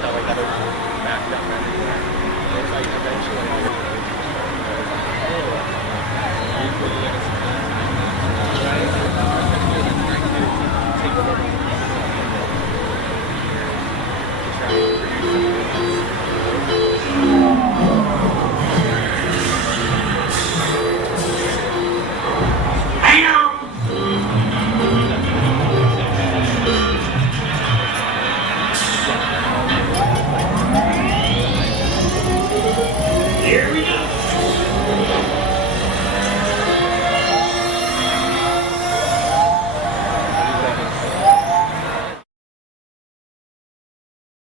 how I got it backed up everywhere. It's like eventually I was like, oh, you really understand. Right? Especially like trying to take over the to try and produce something else. Here we go.